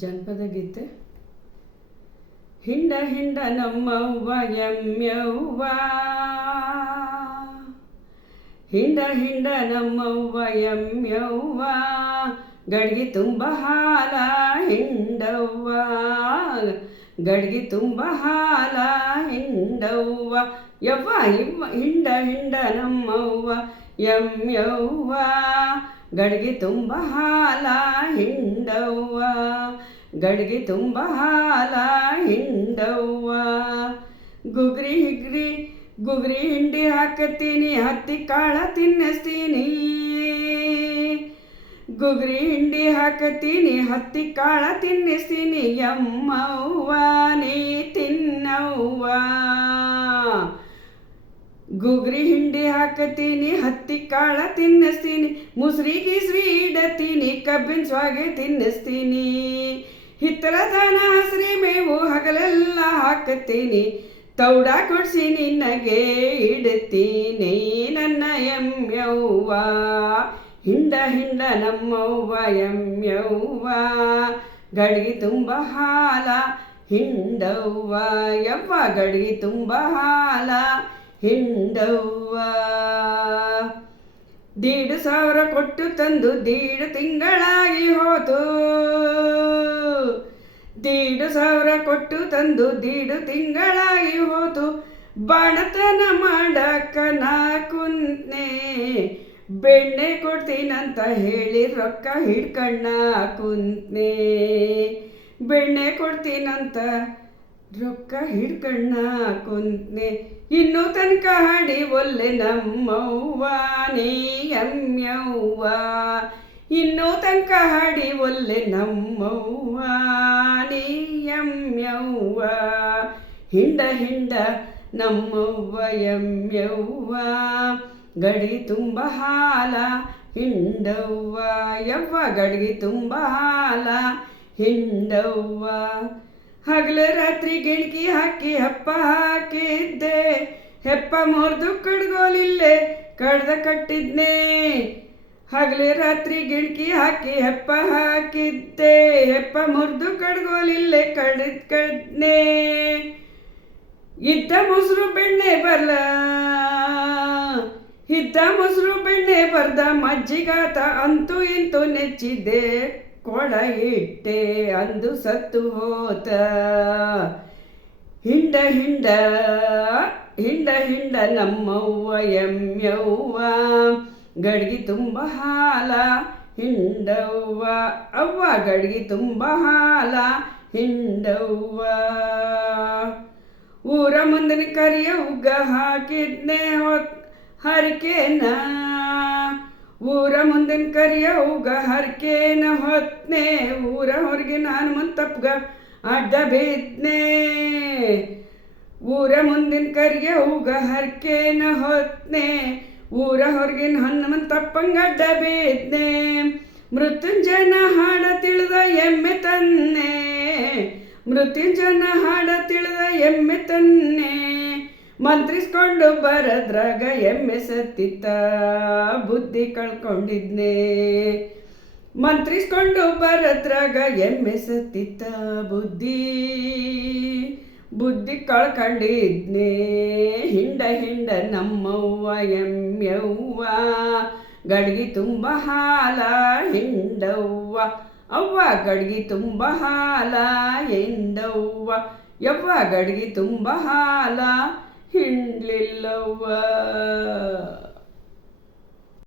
ಜನಪದ ಗೀತೆ. ಹಿಂಡ ಹಿಂಡ ನಮ್ಮವ್ವ ಎಮ್ಮೆವ್ವ, ಹಿಂಡ ಹಿಂಡ ನಮ್ಮವ್ವ ಎಮ್ಮೆವ್ವ, ಗಡ್ಗಿ ತುಂಬ ಹಾಲ ಹಿಂಡವ್ವ, ಗಡ್ಗಿ ತುಂಬ ಹಾಲ ಹಿಂಡವ್ವ, ಯವ್ವ ಇವ್ವ ಹಿಂಡ ಹಿಂಡ ನಮ್ಮವ್ವ ಎಮ್ಮೆವ್ವ, ಗಡ್ಗಿ ತುಂಬ ಹಾಲ ಹಿಂಡವ್ವ, ಗಡ್ಗಿ ತುಂಬ ಹಾಲ ಹಿಂಡವ್ವ. ಗುಗ್ರಿ ಹಿಗ್ರಿ ಗುಗ್ರಿ ಹಿಂಡಿ ಹಾಕತ್ತೀನಿ, ಹತ್ತಿ ಕಾಳ ತಿನ್ನಿಸ್ತೀನಿ, ಗುಗ್ರಿ ಹಿಂಡಿ ಹಾಕತ್ತೀನಿ, ಹತ್ತಿ ಕಾಳ ತಿನ್ನಿಸ್ತೀನಿ, ಎಮ್ಮವ್ವ ನೀ ತಿನ್ನವ್ವ. ಗುಗ್ರಿ ಹಿಂಡಿ ಹಾಕತ್ತೀನಿ, ಹತ್ತಿ ಕಾಳ ತಿನ್ನಿಸ್ತೀನಿ, ಮುಸ್ರಿ ಗಿಸ್ರಿ ಇಡತ್ತೀನಿ, ಕಬ್ಬಿನ ಸ್ವಾಗೆ ತಿನ್ನಿಸ್ತೀನಿ, ಹಿತ್ತಲದನ ಹಸ್ರಿ ಮೇವು ಹಗಲೆಲ್ಲ ಹಾಕತ್ತೀನಿ, ತೌಡ ಕೊಡ್ಸಿ ನಿನಗೆ ಇಡ್ತೀನಿ ನನ್ನ ಎಮ್ಮೆವ್ವ. ಹಿಂಡ ಹಿಂಡ ನಮ್ಮವ್ವ ಎಮ್ಮೆವ್ವ, ಗಡ್ಗಿ ತುಂಬ ಹಾಲ ಹಿಂಡವ್ವ, ಯವ್ವ ಗಡ್ಗಿ ತುಂಬ ಹಾಲ ಹಿಂಡವ್ವ. 1,500 ಕೊಟ್ಟು ತಂದು 1.5 ತಿಂಗಳಾಗಿ ಹೋತು, 1,500 ಕೊಟ್ಟು ತಂದು 1.5 ತಿಂಗಳಾಗಿ ಹೋತು, ಬಾಣತನ ಮಾಡಕ್ಕ ನಾ ಕುಂತ್ನೆ, ಬೆಣ್ಣೆ ಕೊಡ್ತೀನಂತ ಹೇಳಿ ರೊಕ್ಕ ಹಿಡ್ಕಣ್ಣ ಕುಂತ್ನೆ, ಬೆಣ್ಣೆ ಕೊಡ್ತೀನಂತ ರೊಕ್ಕ ಹಿಡ್ಕಣ್ಣ ಕುಂತ್ನೆ, ಇನ್ನೂ ತನಕ ಹಾಡಿ ಒಲ್ಲೆ ನಮ್ಮವ್ವ ನೀ ಎಮ್ಮೆವ್ವ, ಇನ್ನೂ ತನಕ ಹಾಡಿ ಒಲ್ಲೆ ನಮ್ಮವ್ವ ನೀ ಎಮ್ಮೆವ್ವ. ಹಿಂಡ ಹಿಂಡ ನಮ್ಮವ್ವ ಎಮ್ಮೆವ್ವ, ಗಡ್ಗಿ ತುಂಬ ಹಾಲ ಹಿಂಡವ್ವ, ಯವ್ವ ಗಡ್ಗಿ ತುಂಬ ಹಾಲ ಹಿಂಡವ್ವ. ಹಗಲು ರಾತ್ರಿ ಗಿಣ್ಕಿ ಹಾಕಿ ಹೆಪ್ಪ ಹಾಕಿದ್ದೆ, ಹೆಪ್ಪ ಮುರಿದು ಕಡ್ಗೋಲಿಲ್ಲೆ ಕಡ್ದ ಕಟ್ಟಿದ್ನೆ, ಹಗಲು ರಾತ್ರಿ ಗಿಣ್ಕಿ ಹಾಕಿ ಹೆಪ್ಪ ಹಾಕಿದ್ದೆ, ಹೆಪ್ಪ ಮುರಿದು ಕಡ್ಗೋಲಿಲ್ಲೆ ಕಡ್ನೆ, ಇದ್ದ ಮೊಸರು ಬೆಣ್ಣೆ ಬರ್ಲ, ಇದ್ದ ಮೊಸರು ಬೆಣ್ಣೆ ಬರ್ದ ಮಜ್ಜಿಗಾತ ಅಂತೂ ಇಂತೂ ನೆಚ್ಚಿದ್ದೆ, ಕೊಡ ಇಟ್ಟೆ ಅಂದು ಸತ್ತು ಹೋತ. ಹಿಂಡ ಹಿಂಡ ಹಿಂಡ ಹಿಂಡ ನಮ್ಮವ್ವ ಎಮ್ಮೆವ್ವ, ಗಡ್ಗಿ ತುಂಬ ಹಾಲ ಹಿಂಡವ್ವ, ಅವ್ವ ಗಡ್ಗಿ ತುಂಬ ಹಾಲ ಹಿಂಡವ್ವ. ಊರ ಮುಂದಿನ ಕರಿಯ ಉಗ್ಗ ಹಾಕಿದ್ನೆ ಹರಿಕೇನ, ಊರ ಮುಂದಿನ ಕರಿಯ ಉಗ ಹರ್ಕೇನ ಹೊತ್ನೆ, ಊರ ಹೊರಗೆ ನಾನು ಮುಂತಪ್ಗ ಅಡ್ಡ ಬಿದ್ನೆ, ಊರ ಮುಂದಿನ ಕರಿಯ ಉಗ ಹರ್ಕೇನ ಹೊತ್ನೆ, ಊರ ಹೊರಗಿನ ಹನುಮಂತಪ್ಪಂಗ ಅಡ್ಡ ಬಿದ್ನೆ, ಮೃತ್ಯುಂಜಯನ ಹಾಡ ತಿಳಿದ ಎಮ್ಮೆ ತನ್ನೆ, ಮೃತ್ಯುಂಜಯನ ಹಾಡ ತಿಳಿದ ಎಮ್ಮೆ ತನ್ನೆ, ಮಂತ್ರಿಸ್ಕೊಂಡು ಬರದ್ರಾಗ ಎಮ್ಮೆ ಸತ್ತಿತ್ತ ಬುದ್ಧಿ ಕಳ್ಕೊಂಡಿದ್ನೆ, ಮಂತ್ರಿಸ್ಕೊಂಡು ಬರದ್ರಾಗ ಎಮ್ಮೆ ಸತ್ತಿತ್ತ ಬುದ್ಧಿ ಕಳ್ಕೊಂಡಿದ್ನೆ. ಹಿಂಡ ಹಿಂಡ ನಮ್ಮವ್ವ ಎಮ್ಮೆವ್ವ, ಗಡ್ಗಿ ತುಂಬ ಹಾಲ ಹಿಂಡವ್ವ, ಅವ್ವ ಗಡ್ಗಿ ತುಂಬ ಹಾಲ ಹಿಂಡವ್ವ, ಯವ್ವ ಗಡ್ಗಿ ತುಂಬ ಹಾಲ ಹಿಂಡ್ಲಿಲ್ಲವ್ವ.